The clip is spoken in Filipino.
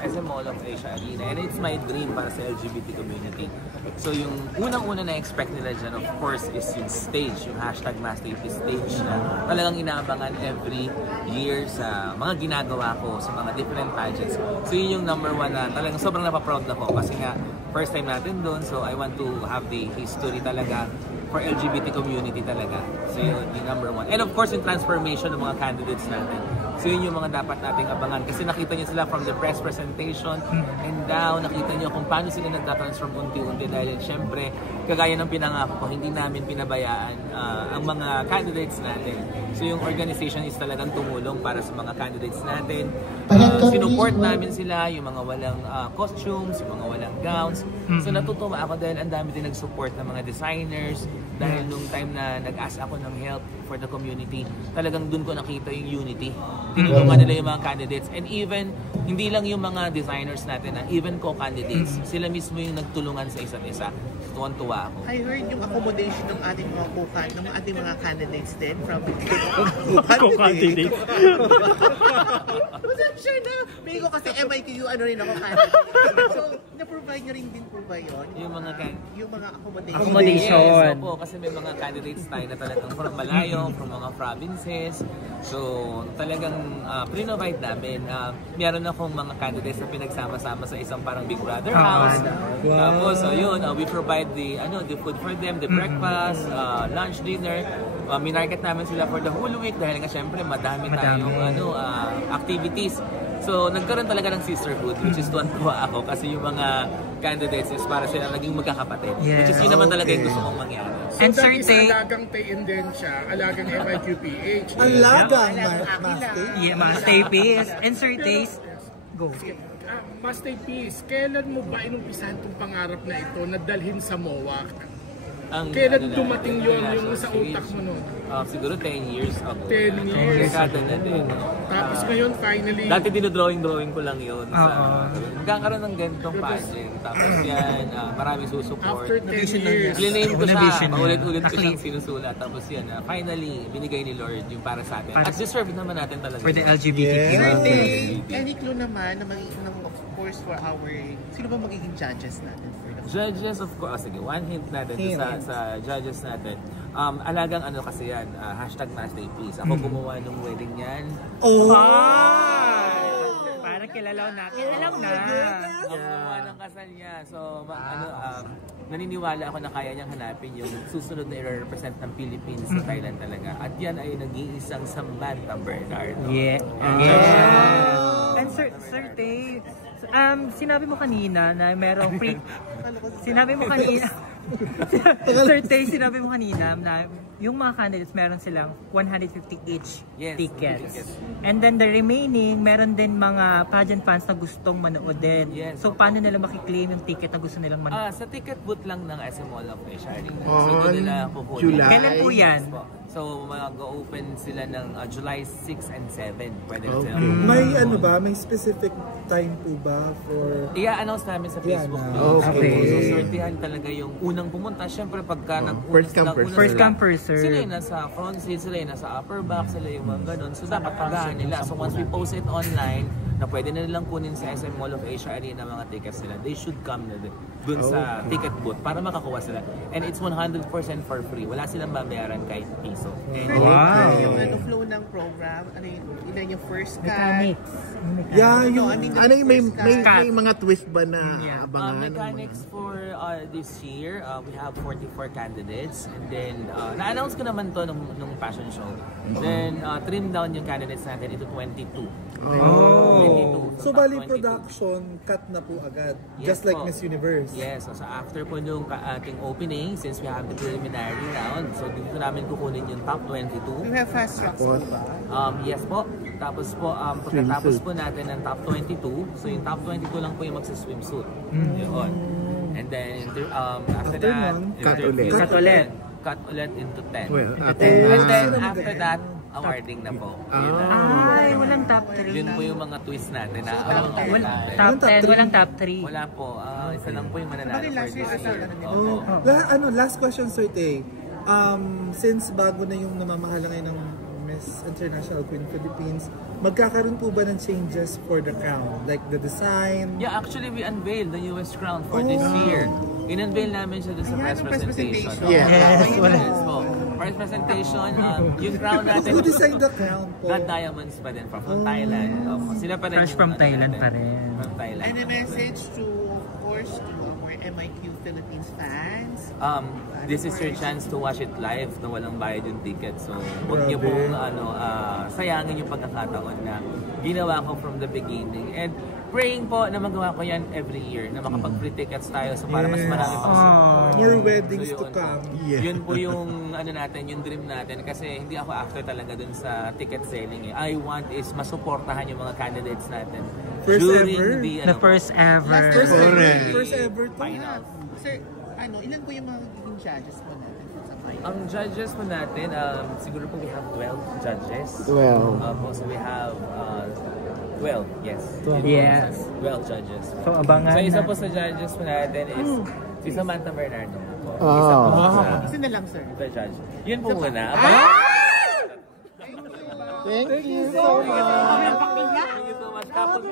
SM Mall of Asia Arena. And it's my dream para sa LGBT community. So yung unang-una na expect nila dyan, of course, is yung stage, yung #MassTP stage na talagang inaabangan every year sa mga ginagawa ko, sa mga different pageants. So yun yung number one na talagang sobrang napaproud ako kasi nga first time natin doon. So I want to have the history talaga for LGBT community talaga. So yun yung number one. And of course, yung transformation ng mga candidates natin. So yun yung mga dapat nating abangan. Kasi nakita niyo sila from the press presentation and down, nakita niyo kung paano sila nagtatransform unti-unti dahil syempre, kagaya ng pinangako ko, hindi namin pinabayaan ang mga candidates natin. So yung organization is talagang tumulong para sa mga candidates natin. Sinuport namin sila, yung mga walang costumes, yung mga walang gowns. So natutuwa ako dahil ang dami din nag-support ng mga designers. Dahil nung time na nag-ask ako ng help for the community, talagang dun ko nakita yung unity. Tinulungan nila yung mga candidates. And even, hindi lang yung mga designers natin, even co-candidates, sila mismo yung nagtulungan sa isa't isa. Tuwan-tuwa ako. I heard yung accommodation ng ating mga candidates din from co-candidates. I'm sure na, may ko kasi MIQ, ano rin ako candidate. So, na-provide nyo rin din po ba yun? Yung mga accommodation. Yes, opo, kasi may mga candidates tayo na talagang from malayo, from mga provinces. So, talagang pre-provide namin. Meron akong mga candidates na pinagsama-sama sa isang parang Big Brother house. Tapos, so yun, we provide the food for them, the breakfast, lunch, dinner. Minarket namin sila for the whole week dahil nga syempre madami tayong activities. So, nagkaroon talaga ng sisterhood, which is tuwan-tuwa ako kasi yung mga candidates is para sila naging magkakapatid. Which is yun naman talaga yung gusto kong mangyari. So, and that is alagang Tayin din siya, alagang MIQPH. Alagang MassTP? Yeah, MassTP. And Sir Tays, go. MassTP, kailan mo ba inumpisahan itong pangarap na ito na dalhin sa MOA? Kailan dumating yun yung sa utak mo nun? Siguro 10 years ago. 10 years. Dekada na din. Tapos ngayon, finally... Dati dinodrawing ko lang yun. Magkakaroon ng ganitong pageant. Tapos yan, maraming susupport. After 10 years. Liname ko siya, paulit-ulit ko siyang sinusulat. Tapos yan, finally, binigay ni Lord yung para sa atin. At deserve naman natin talaga. For the LGBTQ. Any clue naman na of course for our... Sino ba magiging judges natin? Judges, of course. Sige, one hint natin sa judges natin. Alagang ano kasi yan, #MassTP. Ako gumawa ng wedding yan. Parang kilalaw na. Ako gumawa ng kasal niya. So, naniniwala ako na kaya niyang hanapin yung susunod na i-represent ng Philippines sa Thailand talaga. At yan ay nag-iisang Samantha Bernardo. Yeah. And Sir Tay, sinabi mo kanina na merong free... Sinabi mo kanina... Sir Tay, sinabi mo kanina na yung mga candidates meron silang 150 each tickets. And then the remaining, meron din mga pageant fans na gustong manood din. So paano nila makiklaim yung ticket na gusto nilang manood? Sa ticket booth lang ng SM Mall of Asia Arena. So doon nila kukunin. Kailan po yan? So mag-open sila ng July 6 and 7. Pwede sila. May may specific time po ba for... I-announce namin sa Facebook. So sortihan talaga yung unang pumunta. Siyempre pagka first come first serve. Sila yung nasa front seat, sila yung nasa upper back, sila yung mga ganun. So dapat pagahan nila. So once we post it online, na pwede na nilang kunin sa SM Mall of Asia Arena mga tickets nila, they should come na dun sa ticket booth para makakuha sila. And it's 100% for free. Wala silang babayaran kahit piso. Wow! Yung flow ng program, ilan yung first cut? Yeah, may mga twist ba na abangan? Mechanics for this year, we have 44 candidates. And then, na-announce ko naman to nung fashion show. Then, trim down yung candidates natin into 22. So, bali production, cut na po agad. Just like Miss Universe. Yes. So, after po nung ating opening, since we have the preliminary round, so dito namin kukunin yung top 22. You have fast tracks po ba? Yes po. Tapos po, pagkatapos po natin ng top 22, so yung top 22 lang po yung magsa-swimsuit. Yun. And then, after that, cut ulit into 10. And then, after that, awarding na po. Ay, walang top 3. Yun po yung mga twist natin. Top 10, walang top 3. Wala po. Isa lang po yung mananalo for this year. Last question, Sir Tay. Since bago na yung namamahala ngayon ng Miss International Queen Philippines, magkakaroon po ba ng changes for the crown? Like the design? Yeah, actually we unveiled the newest crown for this year. In-unveil namin siya dun sa press presentation. Yes. Po. Press presentation, yung crown natin. Who designed the crown po? God Diamonds pa din from Thailand. Sila pa rin. Fresh from Thailand pa rin. From Thailand. And a message to, of course, to our MIQ Philippines fans. This is your chance to watch it live na walang bayad yung ticket. So, huwag niyo pong sayangin yung pagkakataon na ginawa ko from the beginning. And praying po na magawa ko yan every year, na makapag-free tickets tayo so para mas marami pang support. More weddings So, to come. Yun po yung natin, yung dream natin kasi hindi ako after talaga dun sa ticket selling. I want is masuportahan yung mga candidates natin. First during ever? The first ever. First ever to. Yeah. Sir, ilan po yung mga magiging judges po natin sa final? Ang judges po natin, siguro po we have 12 judges. 12. So we have 12, yes. Yes. 12 judges. So abangan So isa na. po sa judges po natin is si Samantha Bernardo. Isa na lang, sir. The judge. Yun po muna. Thank you so much. Thank you so much. Kapag